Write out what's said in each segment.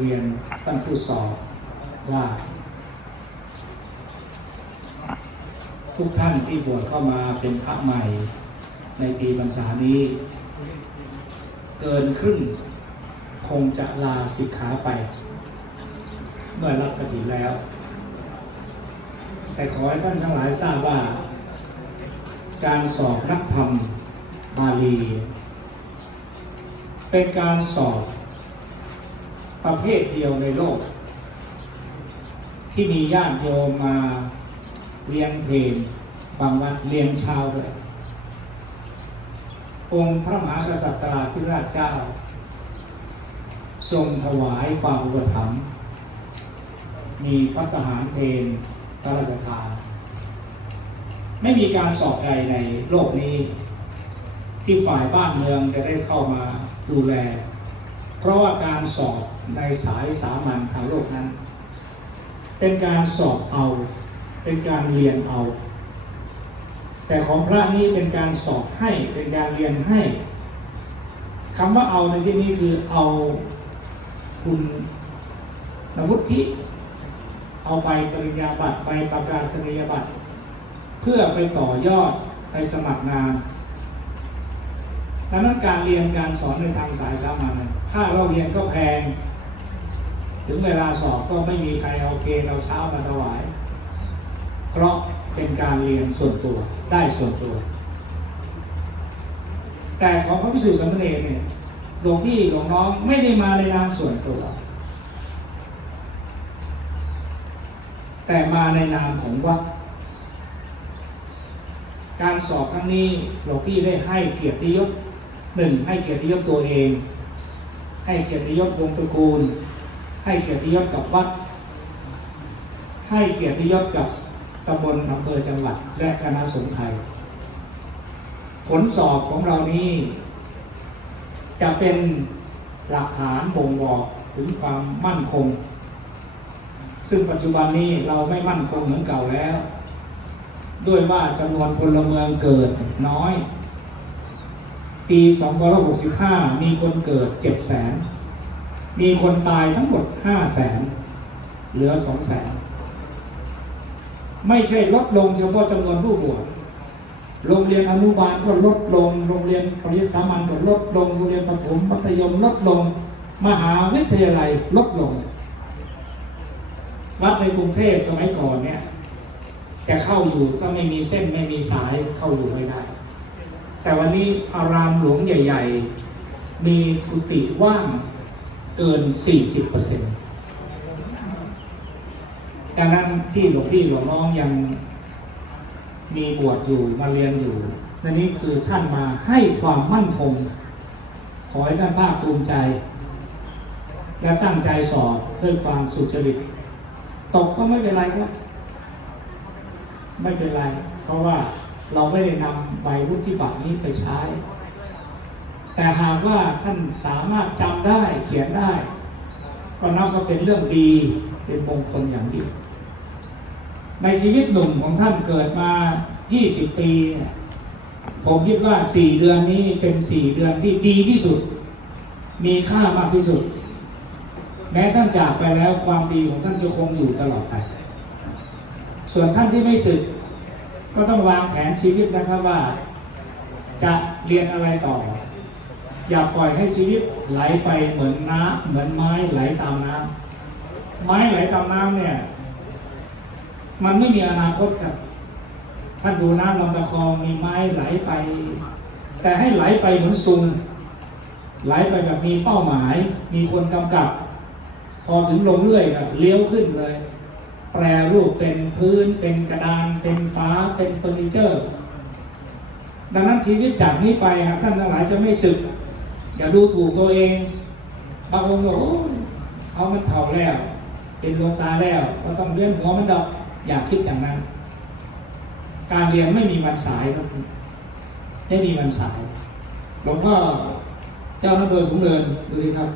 เรียนท่านผู้สอบว่า ทุกท่านที่บวชเข้ามาเป็นพระใหม่ในปีพรรษานี้ เกินครึ่งคงจะลาสิกขาไป เมื่อรับกฐินแล้ว แต่ขอให้ท่านทั้งหลายทราบว่า การสอบนักธรรมบาลี เป็นการสอบ ประเภทเดียวในโลก ที่มีญาติโยมมาเรียนเพลงบางวัดเรียนเช้าด้วยองค์พระมหากษัตริย์ธิราชเจ้า ทรงถวายความอุปถัมภ์มีพัฒหารเพลงพระราชทาน ไม่มีการสอบใดในโลกนี้ ที่ฝ่ายบ้านเมืองจะได้เข้ามาดูแล เพราะว่าการสอบในสายสามัญทางโลกนั้น เป็นการสอบเอา เป็นการเรียนเอา แต่ของพระนี้เป็นการสอบให้เป็นการเรียนให้คำว่าเอาในที่นี้คือเอาคุณนวุฒิเอาไปปริญญาบัตรไปประกาศนียบัตร เพื่อไปต่อยอดไปสมัครงาน ดังนั้นการเรียนการสอนในทางสายสามัญน่าเราเรียนก็แพง ถึงเวลาสอบก็ไม่มีใครเอาเกณฑ์เอาเช้ามาถวาย เพราะเป็นการเรียนส่วนตัวได้ส่วนตัว แต่ของพระพิสุทธิ์สามเณรเนี่ยหลวงพี่หลวงน้องไม่ได้มาในนามส่วนตัว แต่มาในนามของวัดการสอบครั้งนี้หลวงพี่ได้ให้เกียรติยศ หนึ่งให้เกียรติยศตัวเอง ให้เกียรติยศวงศ์ตระกูล ให้เกียรติยศกับวัด ให้เกียรติยศกับตำบลอำเภอจังหวัด และคณะสงฆ์ไทย ผลสอบของเรานี้ จะเป็นหลักฐานบ่งบอกถึงความมั่นคง ซึ่งปัจจุบันนี้เราไม่มั่นคงเหมือนเก่าแล้ว ด้วยว่าจำนวนพลเมืองเกิดน้อย ปี 2565 มีคนเกิด 7 0 0 0 0 0 มีคนตายทั้งหมด 5 0 0 0 0 0 เหลือ 2 0 0 0 0 0 ไม่ใช่ลดลงเฉพาะจำนวนผู้บวชโรงเรียนอนุบาลก็ลดลง โรงเรียนปริญญาสามัญก็ลดลง โรงเรียนประถมมัธยมลดลง มหาวิทยาลัยลดลง วัดในกรุงเทพสมัยก่อนเนี่ยจะเข้าอยู่ก็ไม่มีเส้นไม่มีสายเข้าอยู่ไม่ได้ แต่วันนี้อารามหลวงใหญ่ ๆ มีกุฏิว่างเกิน 40%ดังนั้นที่หลวงพี่หลวงน้องยังมีบวชอยู่มาเรียนอยู่นั่นนี้คือท่านมาให้ความมั่นคง ขอให้ท่านภาคภูมิใจ และตั้งใจสอบด้วยความสุจริต ตกก็ไม่เป็นไรครับ ไม่เป็นไร เพราะว่า เราไม่ได้นำใบวุฒิบัตรนี้ไปใช้ แต่หากว่าท่านสามารถจำได้เขียนได้ ก็นับว่าเป็นเรื่องดีเป็นมงคลอย่างยิ่งในชีวิตหนุ่มของท่านเกิดมา 20 ปีเนี่ยผมคิดว่า 4 เดือนนี้เป็น 4 เดือนที่ดีที่สุด มีค่ามากที่สุด แม้ท่านจากไปแล้วความดีของท่านจะคงอยู่ตลอดไป ส่วนท่านที่ไม่สึก ก็ต้องวางแผนชีวิตนะครับว่า จะเรียนอะไรต่อ อย่าปล่อยให้ชีวิตไหลไปเหมือนน้ำเหมือนไม้ไหลตามน้ำไม้ไหลตามน้ำเนี่ย มันไม่มีอนาคตครับท่านดูน้ำลำตะคองมีไม้ไหลไป แต่ให้ไหลไปเหมือนซุงไหลไปแบบมีเป้าหมาย มีคนกำกับ พอถึงลงเรื่อยก็เลี้ยวขึ้นเลย แปรรูปเป็นพื้น เป็นกระดาน เป็นฟ้า เป็นเฟอร์นิเจอร์ ดังนั้นชีวิตจากนี้ไปท่านทั้งหลายจะไม่สึก อย่าดูถูกตัวเอง บางคนบอกโอ้เขามันเท่าแล้ว เป็นดวงตาแล้วก็ต้องเลี้ยงหัวมันดอกอย่าคิดอย่างนั้น การเรียนไม่มีวันสายครับไม่มีวันสายหลวงพ่อเจ้าหน้าเบอร์สูงเนินดูสิครับ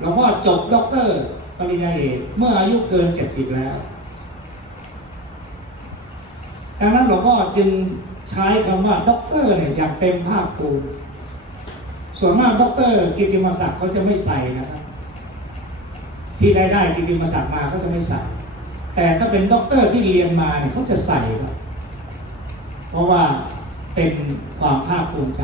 หลวงพ่อจบด็อกเตอร์ ปริญญาเอกเมื่ออายุเกิน 70 แล้ว ดังนั้นหลวงพ่อจึงใช้คำว่าด็อกเตอร์เนี่ยอย่างเต็มภาคภูมิส่วนมากด็อกเตอร์กิติมศักดิ์เขาจะไม่ใส่นะครับที่ได้ได้กิตติมศักดิ์มาเขาจะไม่ใส่ แต่ถ้าเป็นด็อกเตอร์ที่เรียนมาเนี่ยเขาจะใส่ครับเพราะว่าเป็นความภาคภูมิใจ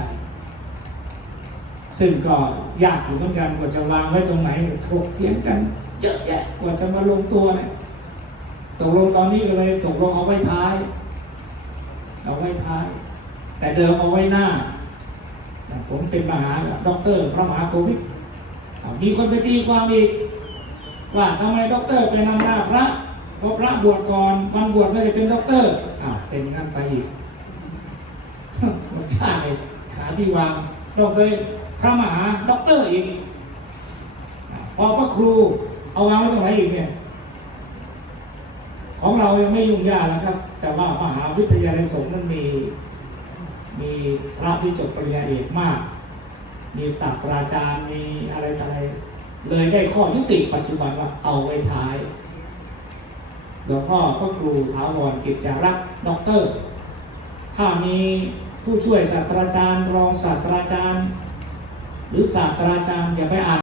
ซึ่งก็ยากอยู่เหมือนกันกว่าจะวางไว้ตรงไหนถกเถียงกันเยอะแยะกว่าจะมาลงตัวเนี่ยตกลงตอนนี้ก็เลยตกลงเอาไว้ท้าย เอาไว้ท้าย แต่เดิมเอาไว้หน้า ผมเป็นมหาด็อกเตอร์พระมหาโควิดอ่ามีคนไปตีความอีกว่าทำไมด็อกเตอร์ไปนำหน้าพระเพราะพระบวชก่อนวันบวชไม่ได้เป็นด็อกเตอร์อ่าเป็นอย่างนั้นไปอีกไม่ใช่ขาที่วางต้องเคย เข้ามหาด็อกเตอร์อีกอ่าพอพระครูเอาวางไว้ตรงไหนอีกเนี่ย ของเรายังไม่ยุ่งยากนะครับ แต่ว่ามหาวิทยาลัยสงฆ์นั้นมี มีพระที่จบปริญญาเอกมาก มีศาสตราจารย์ มีอะไรอะไร เลยได้ข้อยุติปัจจุบันว่าเอาไว้ท้ายหลวงพ่อพระครูถาวรกิจจารักด็อกเตอร์ ถ้ามีผู้ช่วยศาสตราจารย์ รองศาสตราจารย์ หรือศาสตราจารย์อย่าไปอ่าน